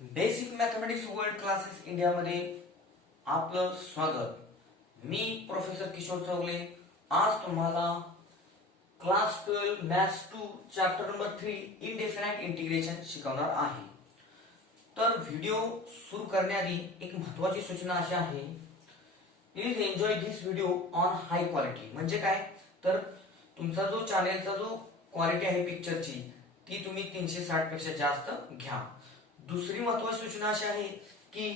Basic mathematics world classes इंडियामध्ये आपलं स्वागत. मी प्रोफेसर किशोर चौगले आज तुम्हाला class 12 maths 2 chapter number 3 indefinite integration शिकवणार आहे. तर व्हिडिओ सुरू करण्याआधी एक महत्त्वाची सूचना अशी आहे, please enjoy this video on high quality. म्हणजे काय, तर तुमचा जो चॅनेलचा जो क्वालिटी आहे पिक्चरची ती तुम्ही 360 पेक्षा जास्त घ्या. दुसरी महत्त्वाची सूचना अशी आहे की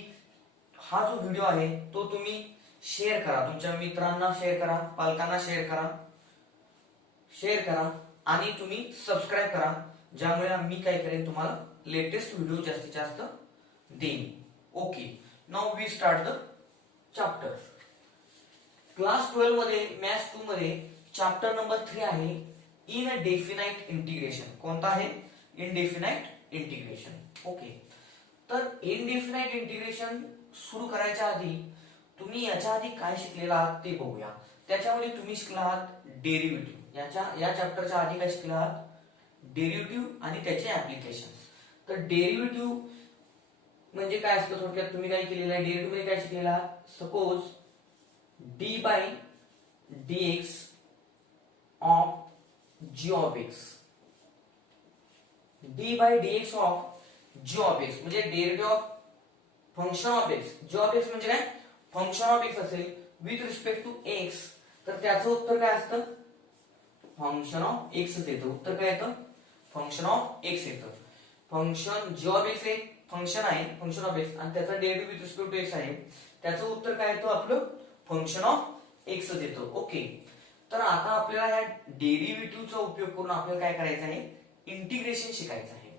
हा जो व्हिडिओ आहे तो तुम्ही शेअर करा, तुमच्या मित्रांना शेअर करा, पालकांना शेअर करा आणि तुम्ही सबस्क्राईब करा, ज्यामुळे मी काय करेन तुम्हाला लेटेस्ट व्हिडिओ जास्तीत जास्त देईन. Okay, now we start the chapter. Class 12 मध्ये मॅथ्स 2 मध्ये चॅप्टर नंबर 3 आहे इनडेफिनाइट इंटिग्रेशन. कोणता आहे? Indefinite integration. ओके, तर इनडेफिनाइट इंटिग्रेशन सुरू करायच्या आधी तुम्ही याच्या आधी काय शिकलेला आहात ते बघूया. त्याच्यामध्ये तुम्ही शिकला आहात डेरिव्हेटिव्ह. या चॅप्टरच्या आधी काय शिकला आहात? डेरिव्हेटिव्ह आणि त्याचे ऍप्लिकेशन. तर डेरिव्हेटिव्ह म्हणजे काय असतं थोडक्यात तुम्ही काय केलेलं आहे, डेरिव्हेटिव्ह मध्ये काय शिकलेला आहात? Suppose d by dx of g of x. D by dx of g of x म्हणजे derivative of function of x. g of x म्हणजे काय? फंक्शन ऑफ x असेल विथ रिस्पेक्ट टू x, तर त्याचं उत्तर काय असतं? फंक्शन ऑफ x येतं. उत्तर काय येतं? फंक्शन ऑफ x येतं. फंक्शन g ऑफ x एक फंक्शन आहे, फंक्शन ऑफ x, आणि त्याचा derivative with respect to x आहे, त्याचं उत्तर काय येतं? आपलं फंक्शन ऑफ x येतं. ओके, तर आता आपल्याला या डेरिव्हेटिव्हचा उपयोग करून आपल्याला काय करायचं आहे? इंटिग्रेशन शिकायचं आहे.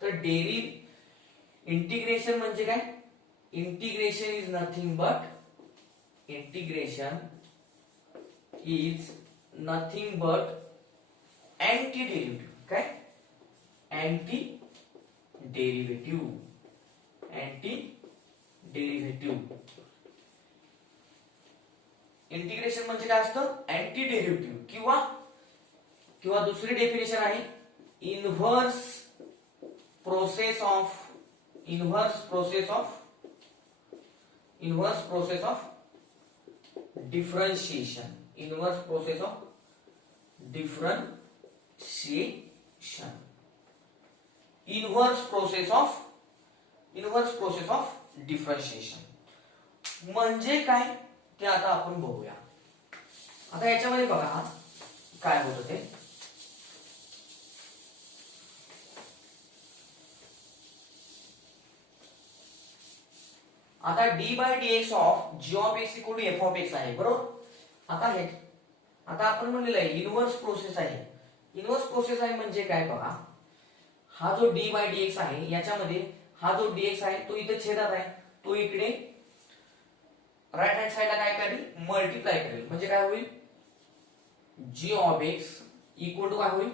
तर इंटिग्रेशन म्हणजे काय? Integration is nothing but anti derivative. काय? Anti derivative. इंटिग्रेशन म्हणजे काय असतं? Anti derivative. किंवा दुसरी डेफिनेशन आहे inverse process of differentiation. Inverse process of differentiation म्हणजे काय ते आता आपण बघूया. आता याच्यामध्ये बघा काय होतं ते. आता d by dx of g of x equal to f of x आहे, बरोबर. आता आपण म्हणलेलं आहे इनव्हर्स प्रोसेस आहे. इनव्हर्स प्रोसेस आहे म्हणजे काय बघा, हा जो डी बाय dx आहे याच्यामध्ये हा जो dx आहे तो इथे छेदात आहे, तो इकडे राईट हँड साइडला काय करेल? मल्टिप्लाय करेल. म्हणजे काय होईल? g of x equal to काय होईल?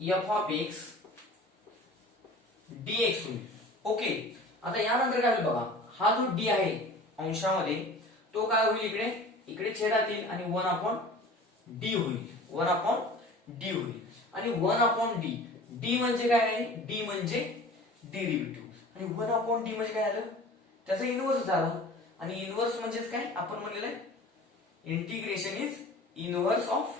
f ऑफ x dx होईल. ओके, आता यानंतर काय होईल बघा, हा जो d आहे अंशामध्ये तो काय होईल? इकडे छेदात येईल आणि 1/d होईल. 1/d आणि 1/d. d म्हणजे काय आहे? d म्हणजे डेरिव्हेटिव्ह, आणि 1/d म्हणजे काय झालं? त्याचं इनव्हर्स झालं. आणि इनव्हर्स म्हणजेच काय? आपण म्हणलेलं आहे integration is inverse of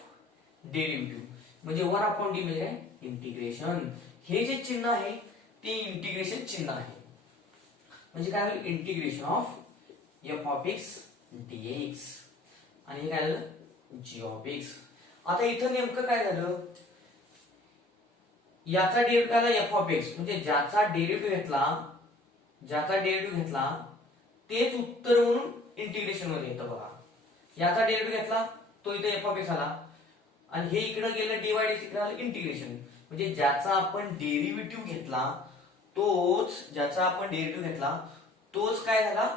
derivative. म्हणजे 1/d म्हणजे काय? इंटिग्रेशन. हे जे चिन्ह आहे ते इंटिग्रेशन चिन्ह आहे. म्हणजे काय होईल? Integration of f of x dx. आणि हे काय झालं? g of x. आता इथं नेमकं काय झालं? याचा डेरिव्हेटिव्ह आला f ऑफ x, म्हणजे ज्याचा डेरिव्हेटिव्ह घेतला तेच उत्तर म्हणून इंटिग्रेशन मध्ये येतं बघा. याचा डेरिव्हेटिव्ह घेतला तो इथे f ऑफ x आला, आणि हे इकडे गेलं dy dx, इकडे आलं इंटिग्रेशन. म्हणजे ज्याचा आपण डेरिव्हेटिव्ह घेतला तोच काय झाला?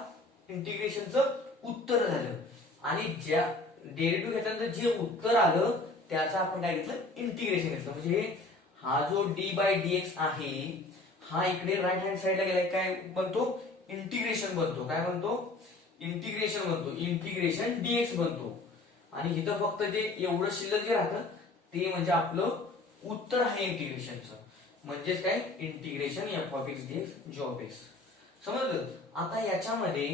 इंटिग्रेशनचं उत्तर झालं. आणि ज्या डेरिव्हेटिव्ह घेतल्यानंतर जे उत्तर आलं त्याचा आपण काय घेतलं? इंटिग्रेशन घेतलं. म्हणजे हा जो डी बाय dx आहे हा इकडे राईट हँड साइडला गेलाय, काय बनतो? इंटिग्रेशन बनतो. काय बनतो? इंटिग्रेशन बनतो. इंटिग्रेशन dx बनतो. आणि इथं फक्त जे एवढं शिल्लक जे राहतं ते म्हणजे आपलं उत्तर आहे इंटिग्रेशनचं. म्हणजेच काय integration f of x dx g of x. समजलं. आता याच्यामध्ये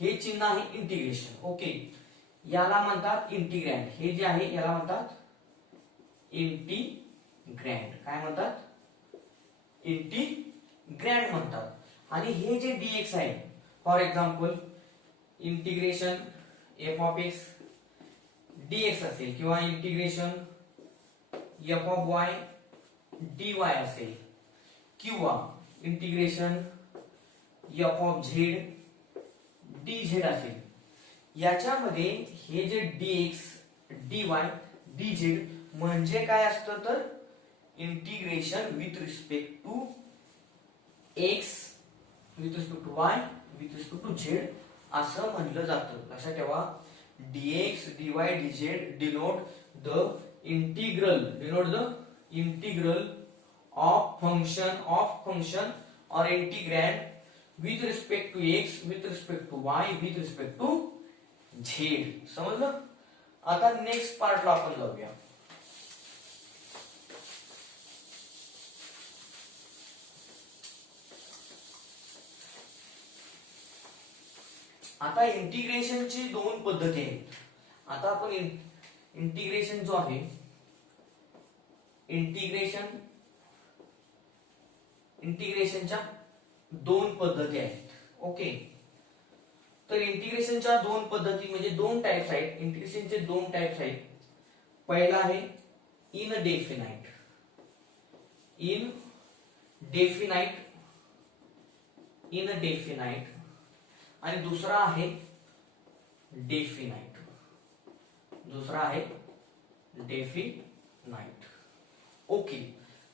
हे चिन्ह आहे इंटिग्रेशन. ओके, याला म्हणतात इंटिग्रँड. हे जे आहे याला म्हणतात इंटिग्रँड. काय म्हणतात? इंटिग्रँड म्हणतात. आणि हे जे डीएक्स आहे, for example integration f of x dx असेल किंवा integration f of y d y असेल किंवा integration f of z d z असेल, याच्यामध्ये हे जे dx dy dz म्हणजे काय असतं तर integration with respect to x with respect to y with respect to z असं म्हणलं जातं. लक्षात ठेवा, dx dy dz denote the integral of function or integrand with respect to x, with respect to y, with respect to z. समजलं. आता next पार्टला आपण जाऊया. आता इंटिग्रेशनची दोन पद्धती आहेत. आता आपण इंटिग्रेशन जो आहे इंटिग्रेशनच्या दोन पद्धती आहेत. ओके, तर इंटिग्रेशनच्या दोन पद्धती म्हणजे दोन टाइप्स आहेत. इंटिग्रेशनचे दोन टाइप्स आहेत. पहिला आहे इनडेफिनाइट आणि दुसरा आहे डेफिनाइट. ओके,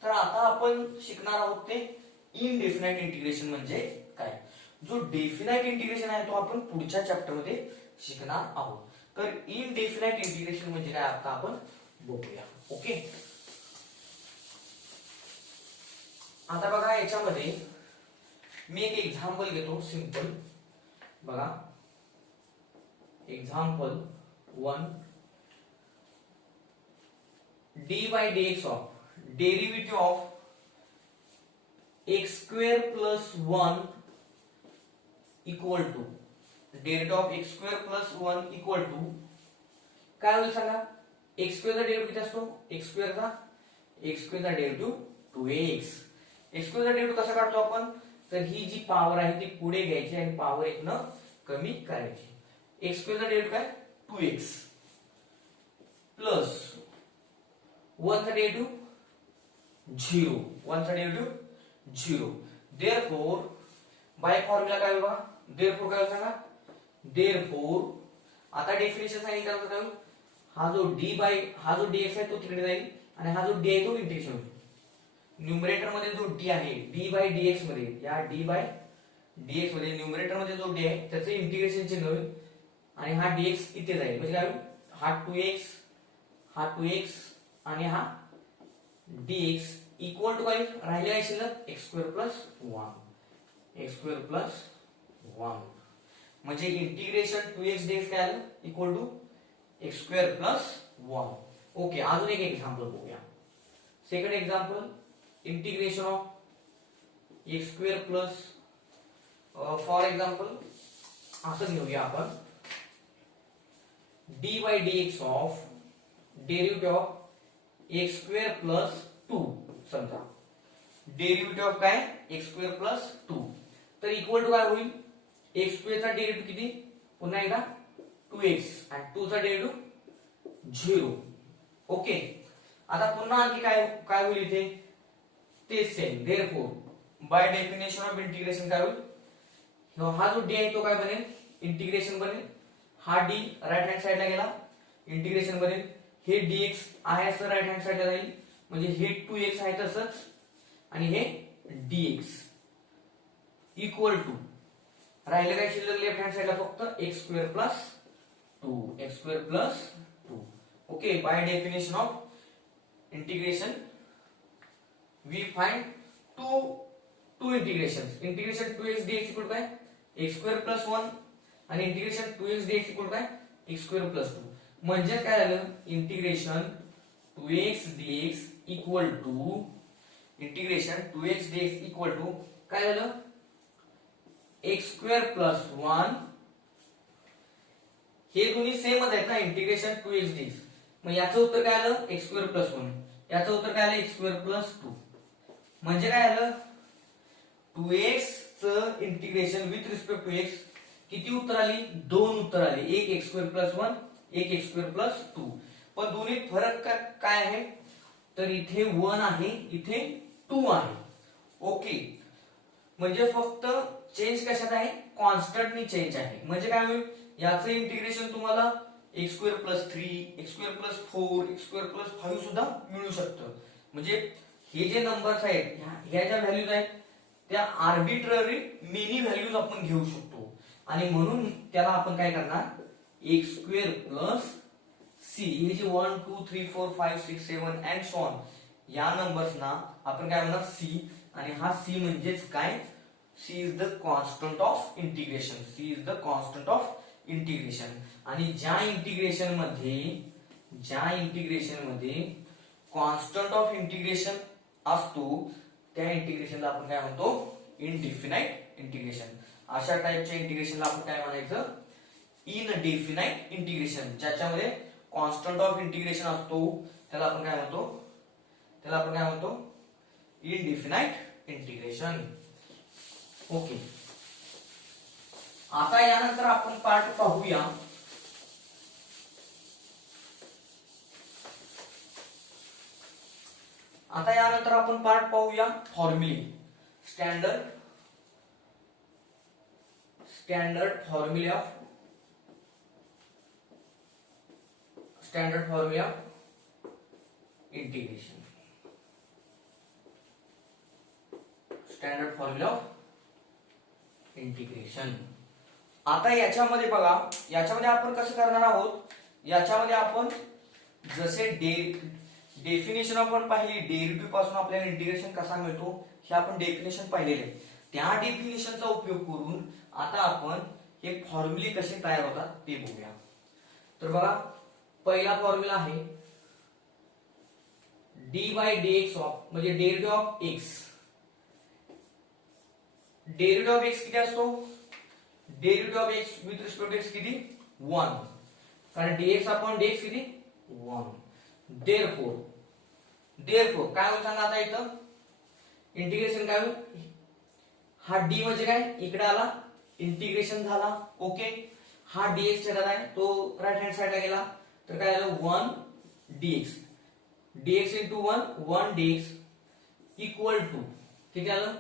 तर आता आपण शिकणार आहोत ते इनडेफिनाइट इंटिग्रेशन म्हणजे काय. जो डेफिनाइट इंटिग्रेशन आहे तो आपण पुढच्या चॅप्टर मध्ये शिकणार आहोत. तर इनडेफिनाइट इंटिग्रेशन म्हणजे काय आता आपण बघूया. ओके, आता बघा याच्यामध्ये मी एक एक्झाम्पल घेतो सिंपल. बघा example 1 d by dx of derivative of x square plus 1 equal to derivative of x square plus 1 equal to काय होईल सांगा. x square चा डेरिव्हेटिव्ह किती असतो? x square चा डेरिव्हेटिव्ह 2x. x square चा डेरिव्हेटिव्ह कसा काढतो आपण? तर ही जी पॉवर आहे ती पुढे घ्यायची आणि पॉवर 1 न कमी करायची. x square चा डेरिव्हेटिव्ह काय 2x प्लस 1 चा डेरिव्हेटिव्ह 0. Therefore बाय फॉर्म्युला काय होईल बघा. Therefore काय सांगा. Therefore आता डेफिनेशन सांगितलं काय होईल. हा जो dx आहे तो तिकडे जाईल आणि हा जो d आहे तो इंटिग्रेशन होईल. न्यूमरेटर मध्ये जो d आहे d बाय dx मध्ये, या d बाय dx मध्ये न्यूमरेटर मध्ये जो d आहे त्याचे इंटिग्रेशन चिन्ह होईल आणि हा dx इथे जाईल. म्हणजे काय होईल, हा 2x आणि हा dx इक्वल टू काय राहिले आहे शिल्लक x स्क्वेअर प्लस 1. म्हणजे इंटिग्रेशन 2x dx काय आलं equal to x square plus 1. Okay, अजून एक एक्झाम्पल बघूया. Second example integration of x square plus for example असं घेऊया आपण dy by dx of derivative of x square plus 2. समजा डेरिव्हेटिव्ह ऑफ काय x स्क्वेअर प्लस 2 तर इक्वल टू काय होईल. x स्क्वेअर चा डेरिव्हेटिव्ह किती पुन्हा एकदा 2x आणि 2 चा डेरिव्हेटिव्ह 0. ओके, आता पुन्हा आणखी काय होईल इथे ते same. Therefore by definition of integration काय होईल, हा जो d आहे तो काय बनेल इंटिग्रेशन बनेल. हा d राइट हँड साइडला गेला इंटिग्रेशन बनेल. हे dx आहे असं राइट हँड साइडला जाईल म्हणजे हे 2x आहे तसंच आणि हे dx इक्वल टू राहिले काय शिल्लक लेफ्ट हँड साइडला फक्त x square plus 2. Okay, by definition of integration we find two integrations. Integration 2x dx equal काय x स्क्वेअर प्लस 1 आणि इंटिग्रेशन 2x dx इक्वल काय x स्क्वेअर प्लस 2. म्हणजे काय झालं integration 2x dx equal to integration 2x dx equal to काय झालं x² plus 1 हे दोन्ही सेमच आहेत ना इंटिग्रेशन 2x dx. मग याचं उत्तर काय आलं x² प्लस 1. याचं उत्तर काय आलं x² प्लस 2. म्हणजे काय आलं 2x च integration with respect to x किती उत्तर आली 2 उत्तर आली. एक x² प्लस 1 एक x² प्लस 2. पण दोन्ही फरक काय आहे तर इथे 1 आहे इथे 2 आहे. ओके म्हणजे फक्त चेंज कशात आहे कॉन्स्टंटनी चेंज आहे. म्हणजे काय होईल याचं इंटिग्रेशन तुम्हाला x² plus 3 x² plus 4 x² plus 5 सुद्धा मिळू शकतं. म्हणजे हे जे नंबर्स आहेत ह्या ज्या व्हॅल्यूज आहेत त्या आर्बिट्ररी मेनी व्हॅल्यूज आपण घेऊ शकतो आणि म्हणून त्याला आपण काय करणार x² प्लस c हे जे 1 2 3 4 5 6 7 अँड सो ऑन या नंबर्स ना आपण काय म्हणणार c आणि हा c म्हणजेच काय c is the constant of integration. c is the constant of integration. आणि ज्या इंटिग्रेशन मध्ये कॉन्स्टंट ऑफ इंटिग्रेशन असतो त्या इंटिग्रेशनला आपण काय म्हणतो इनडेफिनाइट इंटिग्रेशन. अशा टाइपच्या इंटिग्रेशनला आपण काय म्हणायचं इनडेफिनाइट इंटिग्रेशन. ज्याच्यामध्ये कॉन्स्टंट ऑफ इंटिग्रेशन असतो त्याला आपण काय म्हणतो इनडेफिनाइट इंटिग्रेशन. ओके आता यानंतर आपण पार्ट पाहूया फॉर्म्युले. Standard formula integration. Standard formula integration. आता याच्यामध्ये बघा याच्यामध्ये आपण कसं करणार आहोत याच्यामध्ये आपण जसे डेफिनेशन आपण पाहिली डेरिव्हेटिव्ह पासून आपल्याला इंटिग्रेशन कसा मिळतो हे आपण डेफिनेशन पाहिलेले आहे. त्या डेफिनेशनचा उपयोग करून आता आपण हे फॉर्म्युले कसे तयार होतात ते बघूया. तर बघा पहिला फॉर्म्युला आहे डी बाय dx ऑफ म्हणजे derivative of x. Derivative of x किती असतो derivative of x with respect to x किती 1 कारण dx अपॉन dx किती 1. देअरफॉर काय होईल सांगा आता इथं इंटिग्रेशन काय होईल हा d म्हणजे काय इकडे आला इंटिग्रेशन झाला. ओके हा dx च्या आहे तो राइट हँड साइडला गेला तर काय झालं 1 dx into 1 dx equal to किती आलं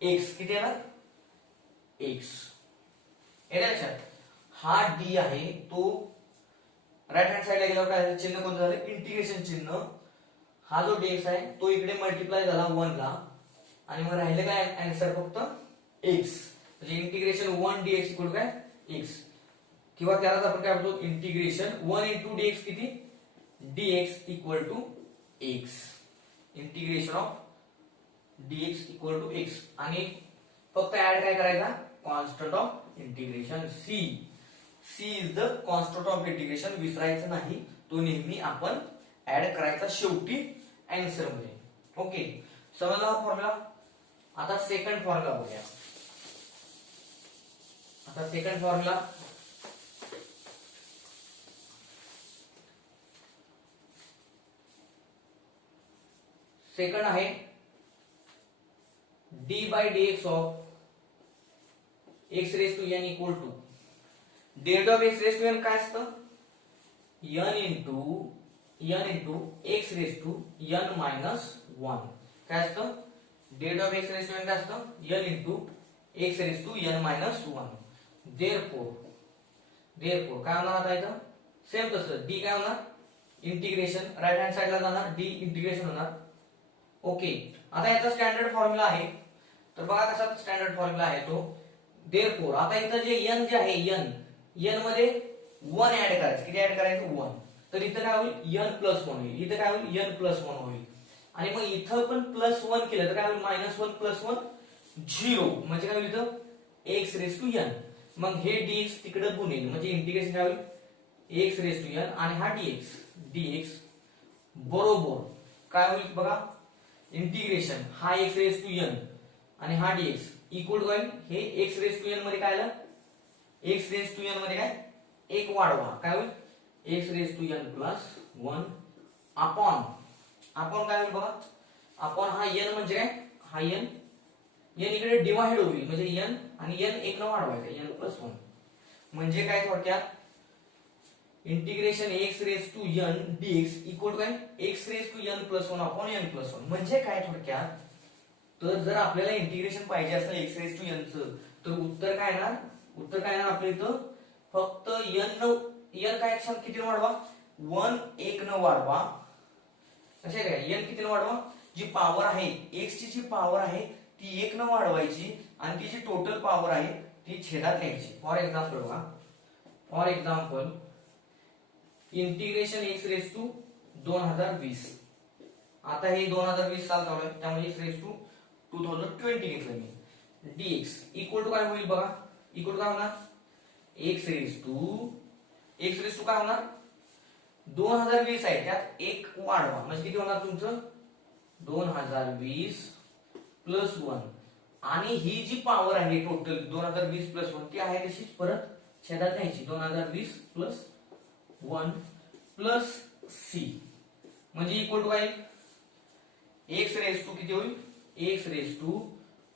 x किती आलं x. लक्षात हा d आहे तो राइट हँड साइडला गेल्यावर काय चिन्ह कोणतं झालं इंटिग्रेशन चिन्ह. हा जो dx आहे तो इकडे मल्टिप्लाय झाला 1 ला आणि मग राहिले काय आन्सर फक्त x म्हणजे इंटिग्रेशन 1 dx इक्वल काय x किंवा त्यालाच आपण काय म्हणतो इंटिग्रेशन 1 into dx किती dx equal to x. Integration of dx equal to x आणि फक्त ऍड काय करायचा constant of integration c. c is the constant of integration विसरायचं नाही तो नेहमी आपण ऍड करायचा शेवटी आन्सर मध्ये. ओके समजला हा फॉर्म्युला. आता सेकंड फॉर्म्युला बघूया. सेकंड आहे d by dx of x raised to n equal to derivative of x raised to n काय असतं n into x raised to n minus 1 काय असतं derivative of x raised to n काय असतं n into x raised to n minus 1. therefore काय होणार आता इथं सेम तसं d काय होणार इंटिग्रेशन राइट हँड साइडला जाणार d इंटिग्रेशन होणार. ओके आता याचा स्टँडर्ड फॉर्म्युला आहे तर बघा कसा स्टँडर्ड फॉर्म्युला आहे तो. therefore आता इथं जे n जे आहे n मध्ये 1 ऍड करायचं किती ऍड करायचं 1 तर इथं काय होईल n प्लस 1 होईल. इथं काय होईल n प्लस 1 होईल आणि मग इथं पण प्लस 1 केलं तर काय होईल -1 प्लस 1 0 म्हणजे काय होईल इथं x रेज टू n. मग हे dx तिकडे गुणेल म्हणजे इंटिग्रेशन काय होईल x रेज टू n आणि हा dx बरोबर काय होईल बघा इंटिग्रेशन हा एक्स रेस टू एन आणि हा डीएक्स इक्वल टू काय हे एक्स रेस टू एन मध्ये काय आलं एक्स रेस टू एन मध्ये काय एक वाढवा काय होईल x raise to n plus 1 upon upon काय होईल बघा अपॉन हा एन म्हणजे काय हा एन एन इकडे डिवाइड होईल म्हणजे एन आणि एन एक न वाढवायचा एन प्लस 1 म्हणजे काय थोडक्यात integration x raise to n dx equal to काय x raise to n plus 1 upon n plus 1 म्हणजे काय थोडक्यात तर जर आपल्याला इंटिग्रेशन पाहिजे असेल एक्स रेस टू एन चं तर उत्तर काय येणार आपल्या इथं फक्त एन काय किती वाढवा 1 1 न वाढवा कशा काय एन किती न वाढवा जी पॉवर आहे एक्स ची जी पॉवर आहे ती 1 न वाढवायची आणि ती जी टोटल पॉवर आहे ती छेदात न्यायची for example integration x raise to 2020 आता हे 2020 साल चालू आहे त्यामुळे एक्स रेस टू 2020 घेतलं मी dx इक्वल टू काय होईल बघा इक्वल टू काय होणार एक्स रेस टू काय होणार 2020 आहे त्यात एक वाढवा म्हणजे किती होणार तुमचं 2020 प्लस 1 आणि ही जी पॉवर आहे टोटल 2020 प्लस 1 ती आहे तशीच परत छेदात न्यायची 2020 प्लस 1 प्लस सी म्हणजे इक्वल टू काय एक्स रेस टू किती होईल एक्स रेस टू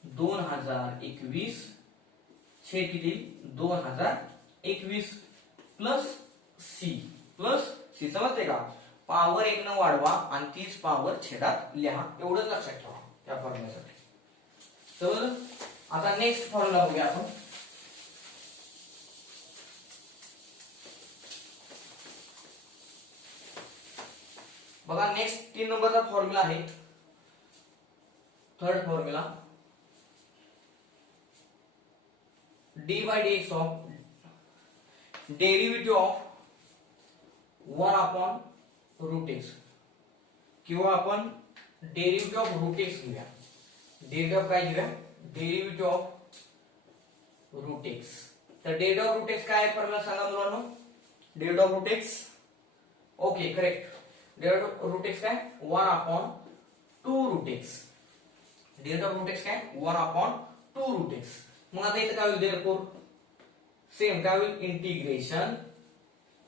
2021 छेद किती 2021 प्लस सी समजते का पॉवर 1 न वाढवा आणि तीच पॉवर छेदात लिहा एवढंच लक्षात ठेवा त्या फॉर्म्युल्यासाठी तर आता नेक्स्ट फॉर्म्युला बघूया आपण बघा नेक्स्ट 3 नंबरचा फॉर्म्युला आहे third formula dy by dx of derivative of 1 upon root x किंवा आपण डेरिव्हेटिव्ह ऑफ रूट एक्स घेऊया डेरिव्हेटिव्ह ऑफ काय घेऊया डेरिव्हेटिव्ह ऑफ रूट एक्स तर डेरिव्हेटिव्ह ऑफ रूट एक्स काय आहे फॉर्म्युला सांगा मुलांनो derivative of root x okay correct derivative of root x काय 1 upon 2 root x derivative of root x काय 1 upon 2 root x मग आता इथे काय होईल देअरफॉर सेम काय होईल इंटिग्रेशन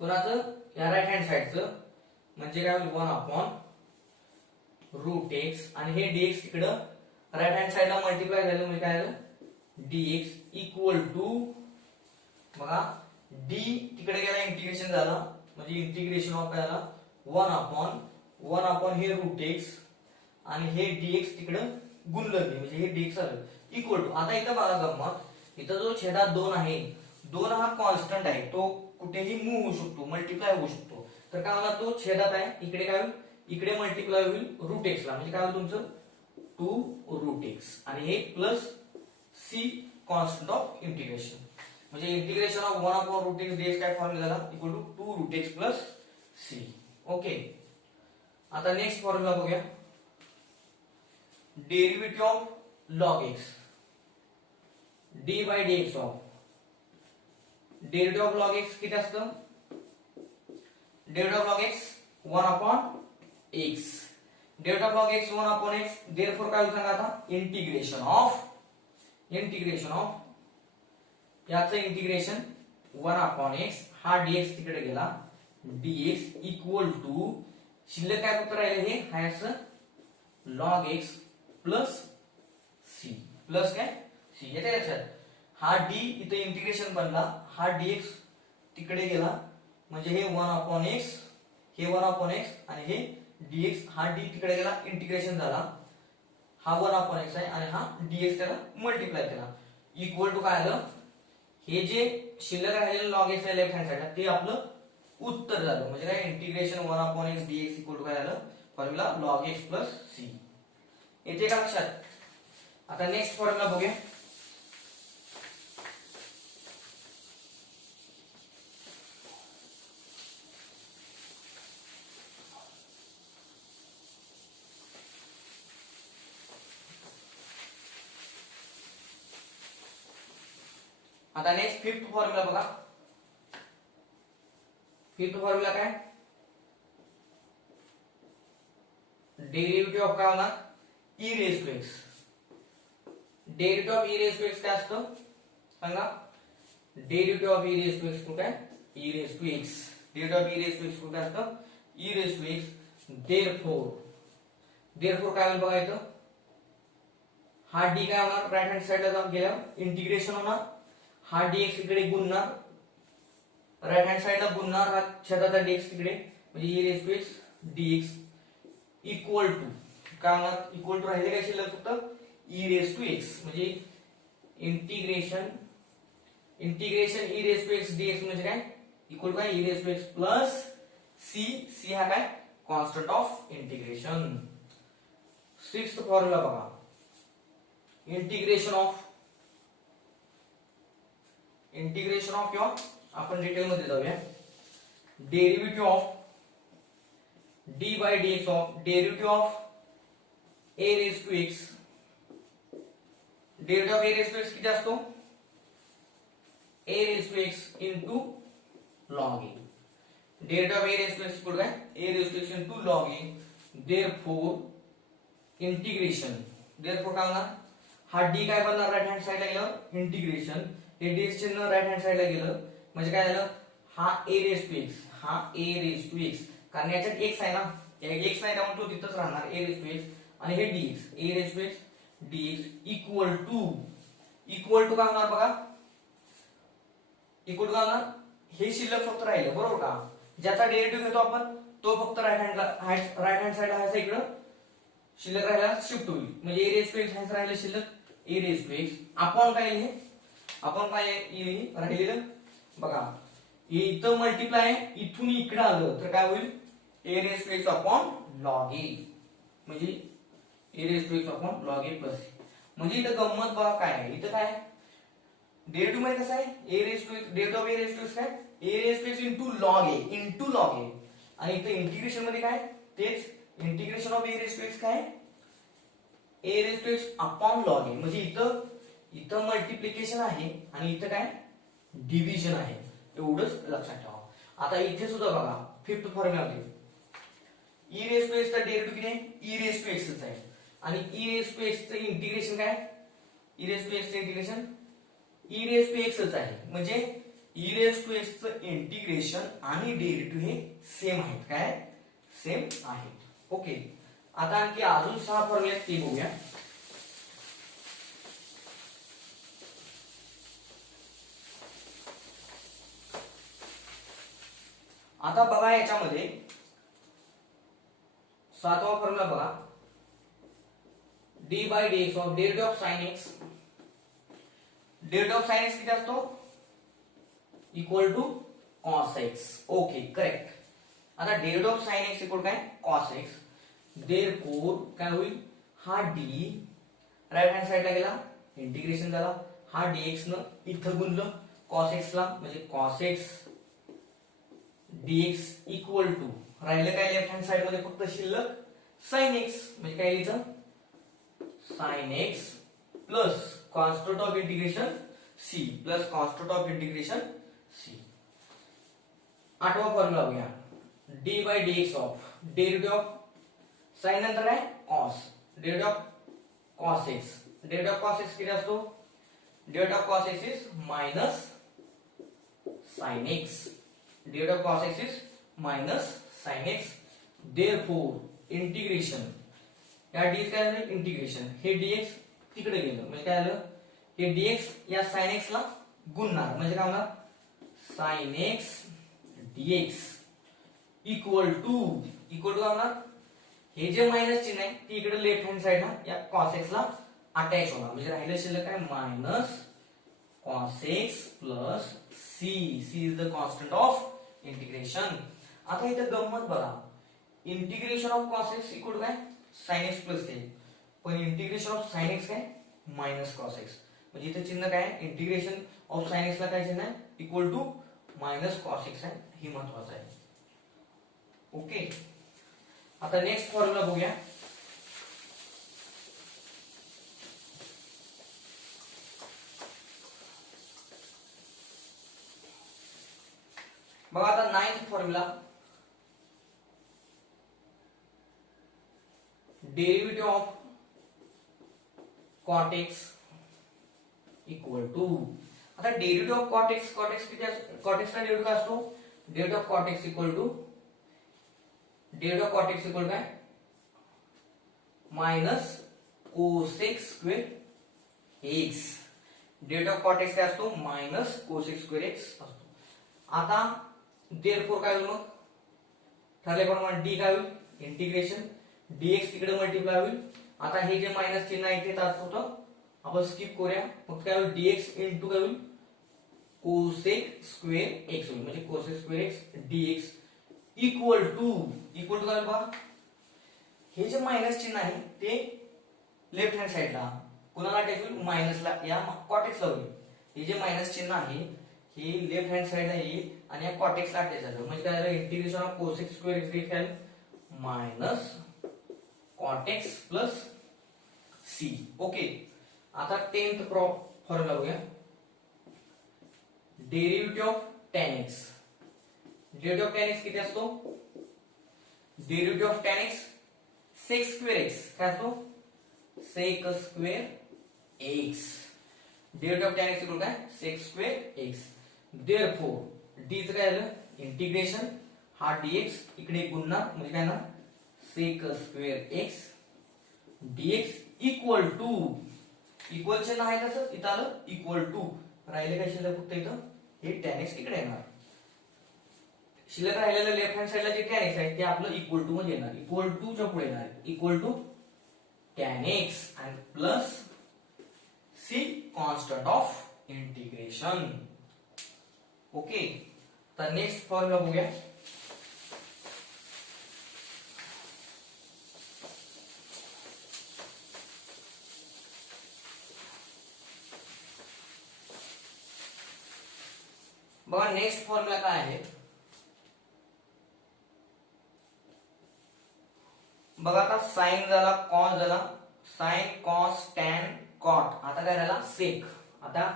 कोणाचं या राईट हँड साइडचं म्हणजे काय होईल 1 upon रूट एक्स आणि हे dx तिकडं राईट हँड साइडला मल्टिप्लाय झालं म्हणजे काय झालं dx इक्वल टू बघा d तिकडे गेला इंटिग्रेशन झालं म्हणजे इंटिग्रेशन ऑफ काय झाला 1 upon हे रूट एक्स आणि हे dx तिकडं गुणलं म्हणजे हे dx आलं इक्वल टू आता इथं बघा गंमत इथं जो छेदात 2 आहे 2 हा कॉन्स्टंट आहे तो कुठेही मूव्ह होऊ शकतो मल्टिप्लाय होऊ शकतो तर काय होणार तो छेदात आहे इकडे काय होईल इकडे मल्टिप्लाय होईल रूट एक्स ला म्हणजे काय होईल तुमचं 2 रूट एक्स आणि हे plus c constant of integration म्हणजे integration of 1 upon root x dx काय फॉर्म्युला झाला equal to 2 root x plus c okay आता नेक्स्ट फॉर्म्युला बघूया derivative of log x d by dx of derivative of log x किती असतं derivative of log x 1 upon x derivative of log x 1 upon x therefore काय होईल सांगा आता integration of याचं integration 1 upon x हा dx तिकडे गेला dx इक्वल टू शिल्लक काय फक्त राहिले हे हाय असं log x plus C plus काय सी येते लक्षात हा d इथे इंटिग्रेशन बनला हा dx तिकडे गेला म्हणजे हे 1 upon x हे 1 upon x आणि हे dx हा d तिकडे गेला इंटिग्रेशन झाला हा 1 upon x आहे आणि हा dx त्याला मल्टिप्लाय केला इक्वल टू काय आलं हे जे शिल्लक राहिलेलं log x आहे लेफ्ट हँड साइडला ते आपलं उत्तर झालं म्हणजे काय integration 1 upon x dx equal to काय आलं formula log x plus c येते का लक्षात आता नेक्स्ट फॉर्म्युला बघूया आता नेक्स्ट फिफ्थ फॉर्म्युला बघा फिफ्थ फॉर्म्युला काय डेरिव्हेटिव्ह ऑफ काय होणार e raise to x. Derivative of e raise to x काय असतं सांगा. Derivative of e raise to x काय e raise to x. Derivative of e raise to x काय असतं e raise to x. Therefore काय होईल बघा इथं. हा डी काय होणार राईट हँड साइडला जाऊन गेल्यावर इंटिग्रेशन होणार. हा डीएक्स इकडे गुणणार राईट हँड साइडला गुणणार हा छेदाचा डीएक्स तिकडे म्हणजे e raise to x dx equal to काय होणार इक्वल टू राहिले काय शिल्लक फक्त ई रेज टू एक्स म्हणजे integration e raise to x dx म्हणजे काय इक्वल टू काय e raise to x plus c. C हा काय constant of integration. Sixth formula बघा. इंटिग्रेशन ऑफ किंवा आपण डिटेल मध्ये जाऊया. Derivative of d by dx of derivative of a raise to x. Derivative of a raise to x किती असतो a raise to x into log a. Derivative of a raise to x equal काय a raise to x into log a. Therefore integration therefore काय होणार हा D काय बनणार right hand साइडला गेलं इंटिग्रेशन. हे डीएक्स चिन्ह राईट हँड साइडला गेलं म्हणजे काय झालं हा ए रेज टू एक्स हा ए रेज टू एक्स कारण याच्यात एक्स आहे ना एक्स आहे त्यामुळे तो तिथंच राहणार ए रेज टू एक्स आणि हे dx a raise to x dx equal to काय होणार बघा इक्वल टू काय होणार हे शिल्लक फक्त राहिलं बरोबर का. ज्याचा डेरिव्हेटिव्ह घेतो आपण तो फक्त राईट हँड साइडला ह्याचा इकडं शिल्लक राहिला शिफ्ट होईल म्हणजे ए रेज टू एक्स ह्याचं राहिलं शिल्लक ए रेज टू एक्स. आपण काय राहिलेलं बघा इथं मल्टिप्लाय इथून इकडे आलं तर काय होईल a raise to x upon log a म्हणजे a raise to x upon log a plus. म्हणजे इथं गंमत बघा काय आहे इथं काय डेरिव्हेटिव्ह मध्ये कसं आहे a raise to x derivative of a raise to x काय a raise to x into log a आणि इथं इंटिग्रेशन मध्ये काय तेच integration of a raise to x काय a raise to x upon log a म्हणजे इथं multiplication आहे आणि इथं काय डिव्हिजन आहे एवढंच लक्षात ठेवा. आता इथे सुद्धा बघा fifth formula e raise to x चा डेरिव्हेटिव्ह किती आहे ई रेज टू एक्स आहे आणि ई रेज टू एक्स चं इंटिग्रेशन काय ई रेज टू एक्स चं इंटिग्रेशन ई रेज टू एक्सच आहे म्हणजे ई रेज टू एक्स चं इंटिग्रेशन आणि डेरिव्हेटिव्ह हे सेम आहेत काय सेम आहेत. ओके आता आणखी अजून 6 फॉर्म्युले ते बघूया. आता बघा याच्यामध्ये 7वा फॉर्म्युला बघा d by dx of derivative of sine x. Derivative of sine x किती असतो equal to cos x. Okay correct. आता derivative of sine x equal काय कॉस एक्स. देअरफॉर काय होईल हा डी राईट हँड साइडला गेला इंटिग्रेशन झाला हा डीएक्स न इथं गुणलं कॉस एक्स ला म्हणजे cos x dx equal to राहिलं काय लेफ्ट हँड साइड मध्ये फक्त शिल्लक sin x म्हणजे काय लिहायचं sin x plus constant of integration c plus constant of integration c. 8वा फॉर्म्युला बघूया d by dx of derivative of sin नंतर आहे cos derivative of cos x. Derivative of cos x किती असतो derivative of cos x is minus sin x. Derivative of cos x is minus sin x. Therefore integration या dx काय झालं integration हे dx तिकडे गेलं म्हणजे काय झालं हे dx या sin x ला गुणणार म्हणजे काय होणार sin x dx equal to काय होणार हे जे मायनस चिन्ह आहे ती इकडे लेफ्ट हँड साइडला या cos x ला अटॅच होणार म्हणजे राहिलं शिल्लक काय minus cos x plus c. c is the constant of integration. आता इथं गंमत बघा integration of cos x equal काय sin x प्लस a पण इंटिग्रेशन ऑफ sin x काय मायनस cos x म्हणजे इथं चिन्ह काय इंटिग्रेशन ऑफ sin x ला काय चिन्ह आहे equal to minus cos x आहे ही महत्वाचं आहे. ओके आता नेक्स्ट फॉर्म्युला बघूया. बघा आता 9th formula derivative of cot x equal to, आता डेरिव्हेटिव्ह ऑफ cot x, किती असतो, cot x चा डेरिव्हेटिव्ह काय असतो, derivative of cot x equal to, derivative of cot x equal काय, minus cosec square x, derivative of cot x काय असतो, minus cosec square x असतो. आता देअरफॉर काय होईल, मग ठरल्याप्रमाणे d काय होईल, इंटिग्रेशन dx तिकडे मल्टिप्लाय होईल. आता हे जे मायनस चिन्ह आहे ते तात्पुरतं आपण स्किप करूया, मग काय होईल, dx इंटू काय होईल, कोसेक स्क्वेअर x होईल, म्हणजे cosec square x dx equal to काय होईल बघा, हे जे मायनस चिन्ह आहे ते लेफ्ट हँड साइडला कुणाला अटॅच होईल, मायनसला, या cot x ला होईल. हे जे मायनस चिन्ह आहे हे लेफ्ट हँड साइडला येईल आणि या cot x ला अटॅच झालं, म्हणजे काय झालं, integration of cosec square x देखील minus cot x plus c. Okay, आता 10th फॉर्म्युला बघूया, derivative of tan x, derivative of tan x किती असतो, derivative of tan x sec square x, काय असतो, sec square x, derivative of tan x equal काय, sec square x. Therefore d चं काय झालं, इंटिग्रेशन, हा dx इकडे गुणणार, म्हणजे काय ना, sec square x dx equal to, equal चिन्ह आहे तसं इथं आलं इक्वल टू, राहिले काय शिल्लक, फक्त इथं हे tan x इकडे येणार, शिल्लक राहिलेलं लेफ्ट हँड साइडला जे tan x आहे ते आपलं इक्वल टू मध्ये येणार, इक्वल टू च्या पुढे येणार, इक्वल टू tan x आणि plus c constant of integration. Okay, तर नेक्स्ट फॉर्म्युला बघूया, बघा नेक्स्ट फॉर्म्युला काय आहे, बघा आता साइन झाला, कॉस झाला, साइन कॉस टॅन कॉट, आता काय झाला, सेक. आता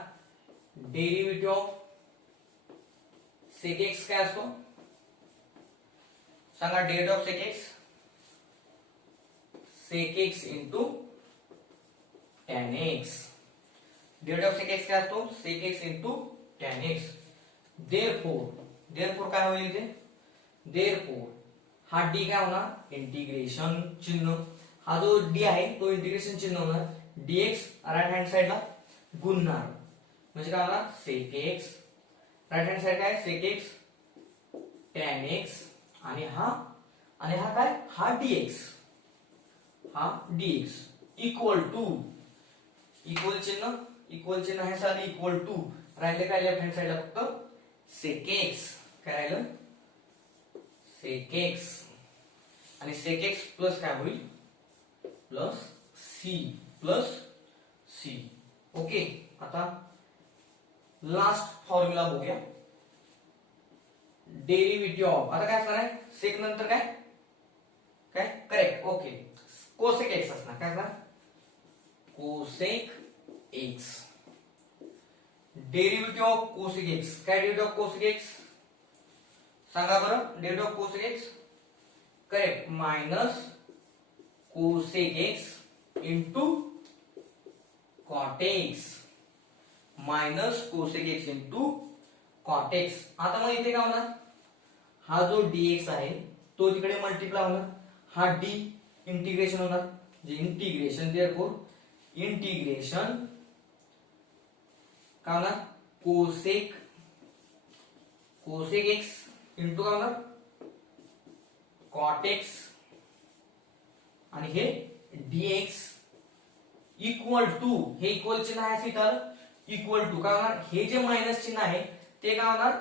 डेरिव्हेटिव्ह ऑफ सेक एक्स काय असतो, सांगा, derivative of sec x into tan x, derivative of sec x काय असतो, sec x into tan x. Therefore काय होईल इथे, देअरफॉर हा d काय होणार, इंटिग्रेशन चिन्ह, हा जो d आहे तो इंटिग्रेशन चिन्ह होणार, dx राइट हँड साइडला गुणणार, म्हणजे काय होणार, sec x, right hand side काय, sec x tan x, आणि हा काय, हा dx, इक्वल टू, इक्वल चिन्ह आहे साधे, इक्वल टू, राहिले काय लेफ्ट हँड साइडला फक्त sec x, काय राहिलं, sec x, आणि sec x प्लस काय होईल, प्लस c. ओके, आता लास्ट फॉर्म्युला बघूया, डेरिव्हेटिव्ह ऑफ, आता काय असणार आहे, सेक नंतर काय करेक्ट, ओके, कोसेक एक्स असणार, काय असणार, cosec x, derivative of cosec x, काय डेरिव्हेटिव्ह ऑफ कोसेक एक्स, सांगा बरं, derivative of cosec x, correct, minus cosec x into cot x, minus cosec x into cot x. आता मग इथे काय होणार, हा जो dx आहे तो तिकडे मल्टिप्लाय होणार, हा d इंटिग्रेशन होणार, जे इंटिग्रेशन, देअरफॉर इंटिग्रेशन काय होणार, कोसेक एक्स इंटू काय होणार, कॉट एक्स, आणि हे dx इक्वल टू, हे इक्वल चिन्ह आहे इथं, इक्वल टू काय होणार, हे जे मायनस चिन्ह आहे ते काय होणार,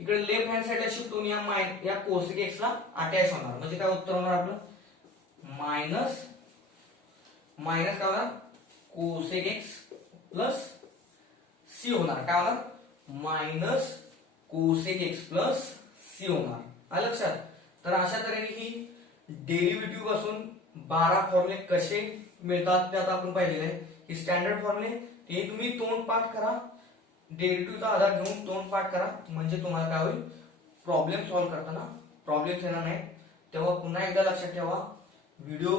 इकडे लेफ्ट हँड साइडला शिफ्ट होऊन या कोसेक एक्स ला अटॅच होणार, म्हणजे काय उत्तर होणार आपलं, मायनस काय होणार, कोसेक एक्स प्लस सी होणार, काय होणार, minus cosec x plus c होणार. आलं लक्षात. तर अशा तऱ्हेने ही डेरिव्हेटिव्ह पासून 12 फॉर्म्युले कसे मिळतात ते आता आपण पाहिलेले आहे. ही स्टँडर्ड फॉर्म्युले ते तुम्ही तोंडपाठ करा, डेरिव्हेटिव्हचा आधार घेऊन तोंडपाठ करा, म्हणजे तुम्हाला काय होईल, प्रॉब्लेम सॉल्व्ह करताना प्रॉब्लेम्स येणार नाही. तेव्हा पुन्हा एकदा लक्षात ठेवा, व्हिडिओ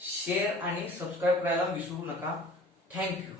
शेअर आणि सबस्क्राईब करायला विसरू नका. थँक्यू.